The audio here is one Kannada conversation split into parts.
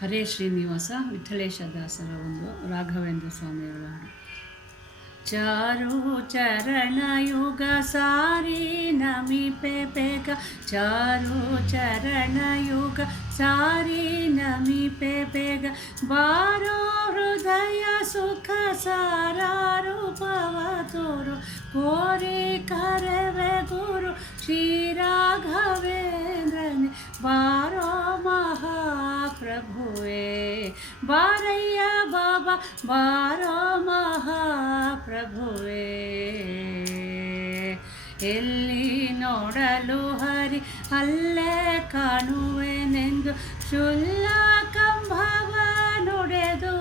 ಹರೇ ಶ್ರೀನಿವಾಸ ವಿಠ್ಠಲೇಶ ದಾಸರ ಒಂದು ರಾಘವೇಂದ್ರ ಸ್ವಾಮಿಗಳ ಹಾಡು. ಚಾರು ಚರಣ ಯುಗ ಸಾರಿ ನಮಿಪೆ ಬೇಗ, ಚಾರು ಚರಣ ಯುಗ ಸಾರಿ ನಮಿಪೆ ಬೇಗ, ಬಾರೋ ಹೃದಯ ಸುಖ ಸಾರ ರೂಪವ ತೋರು, ಕೋರಿ ಕರೆವೆ ಗುರು ಶ್ರೀ ರಾಘವೇಂದ್ರನೇ, ಬಾರೋ ಮಹಾಪ್ರಭುವೇ, ಬಾರಯ್ಯ ಬಾಬಾ ಬಾರೋ ಮಹಾಪ್ರಭುವೇ. ಎಲ್ಲಿ ನೋಡಲು ಹರಿ ಅಲ್ಲೇ ಕಾಣುವೆನೆಂದು ಶುಲ್ಲ ಕಂಭವ ನುಡೆದು,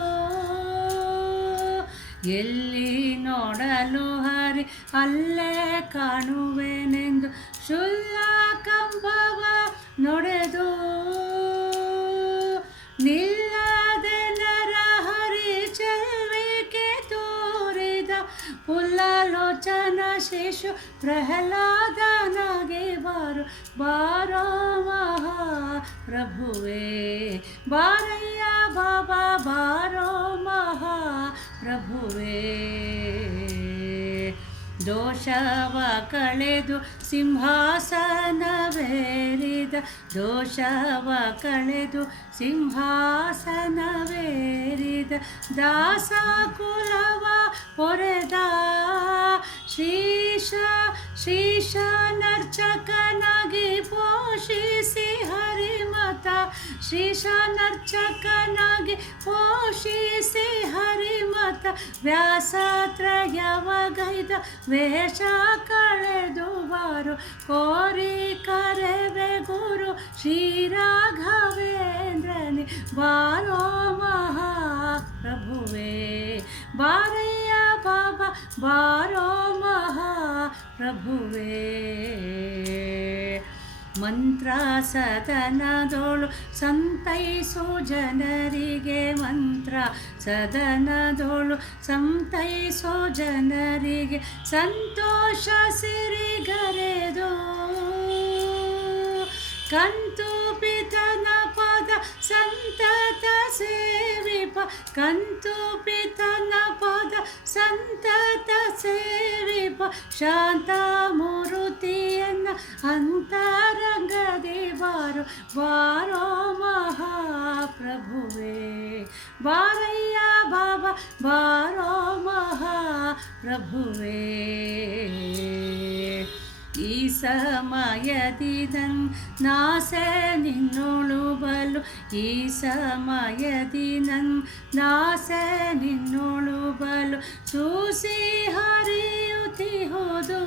ಎಲ್ಲಿ ನೋಡಲು ಹರಿ ಅಲ್ಲೇ ಕಾಣುವೆನೆಂದು ಶುಲ್ಲ ಕಂಭವ ನುಡೆದು, ನಿಲ್ಲದೆ ನರ ಹರಿ ಚೆಲ್ವಿಕೆ ತೋರಿದ ಪುಲ್ಲಲೋಚನ ಶಿಶು ಪ್ರಹ್ಲಾದನಾಗೆ, ಬಾರೋ ಬಾರೋ ಮಹಾಪ್ರಭುವೇ, ಬಾರಯ್ಯ ಬಾಬಾ ಬಾರೋ ಮಹಾಪ್ರಭುವೇ. ದೋಷವ ಕಳೆದು ಸಿಂಹಾಸನವೇರಿದ, ದೋಷವ ಕಳೆದು ಸಿಂಹಾಸನವೇರಿದ, ದಾಸ ಕುಲವ ಪೊರೆದ ಶ್ರೀಶ ಶ್ರೀಶ ನರ್ಚಕನಾಗಿ ಪೋಷಿಸಿ ಹರಿಮತ, ಶ್ರೀಶ ನರ್ಚಕನಾಗಿ ಪೋಷಿಸಿ ಹರಿಮತ, ವ್ಯಾಸತ್ರಯವಗೈದ ವೇಷ ಕಳೆದು ಬಾರೋ, ಕೋರಿ ಕರೆವೆ ಗುರು ಶ್ರೀ ರಾಘವೇಂದ್ರನೇ, ಬಾರೋ ಮಹಾಪ್ರಭುವೇ, ಬಾರಯ್ಯ ಬಾಬಾ ಬಾರೋ ಮಹಾಪ್ರಭುವೇ. ಮಂತ್ರ ಸದನದೋಳು ಸಂತೈಸು ಜನರಿಗೆ, ಮಂತ್ರ ಸದನದೋಳು ಸಂತೈಸೋ ಜನರಿಗೆ, ಸಂತೋಷ ಸಿರಿಗರೆದು ಕಂತು ಪಿತನ ಪದ ಸಂತತ ಸೇವಿಪ, ಕಂತು ಪಿತನ ಪದ ಸಂತತ ಸೇವಿಪ, ಶಾಂತ ಮೂರುತಿಯನ್ನ ಅಂತರಂಗದಿ ಬಾರೋ ಬಾರೋ ಮಹಾಪ್ರಭುವೇ, ಬಾರಯ್ಯ ಬಾಬಾ ಬಾರೋ ಮಹಾಪ್ರಭುವೇ. ಈ ಸಮಯದಿ ನಾಸೆ ನಿನ್ನೋಳು ಬಲು, ಈ ಸಮಯದಿ ನಾಸೆ ನಿನ್ನೋಳು ಬಲು, ಸೂಸಿ ಹರಿಯುತ್ತಿಹುದು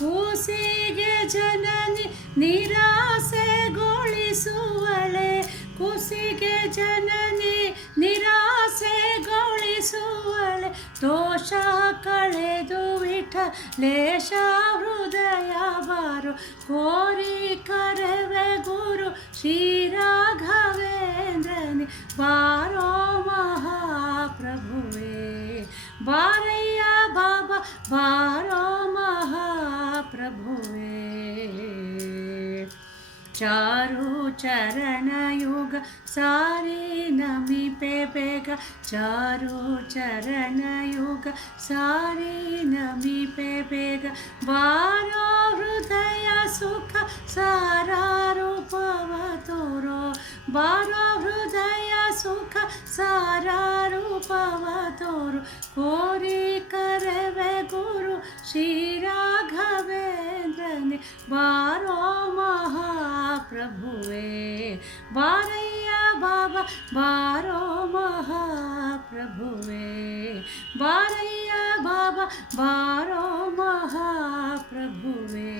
ಕೂಸಿಗೆ ಜನನಿ ನಿರಾಸೆಗೊಳಿಸುವಳೆ, ಕೂಸಿಗೆ ಜನನಿ ನಿರಾಸೆಗೊಳಿಸುವಳೆ, ದೋಷ ಕಳೆದು ವಿಠಲೇಶ ಹೃದಯ ಬಾರೋ, ಕೋರಿ ಕರೆವೆ ಗುರು ಶ್ರೀ ರಾಘವೇಂದ್ರನೇ, ಬಾರೋ ಮಹಾಪ್ರಭುವೇ, ಬಾರಯ್ಯ ಬಾಬಾ ಬಾರೋ ಮಹಾಪ್ರಭುವೇ. ಚಾರು ಚರಣ ಯುಗ ಸಾರಿ ನಮಿಪೆ ಬೇಗ, ಚಾರು ಚರಣ ಯುಗ ಸಾರಿ ನಮಿಪೆ ಬೇಗ, ಬಾರೋ ಹೃದಯ ಸುಖ ಸಾರ ರೂಪವ ತೋರೋ, ಬಾರೋ ಹೃದಯ ಸುಖ ಸಾರ ರೂಪವ ತೋರು, ಕೋರಿ ಕರೆವೆ ಗುರು ಶ್ರೀ ರಾಘವೇಂದ್ರನೇ, ಬಾರೋ ಮಹಾಪ್ರಭುವೇ, ಬಾರಯ್ಯ ಬಾಬಾ ಬಾರೋ ಮಹಾಪ್ರಭುವೇ, ಬಾರಯ್ಯ ಬಾಬಾ ಬಾರೋ ಮಹಾಪ್ರಭುವೇ.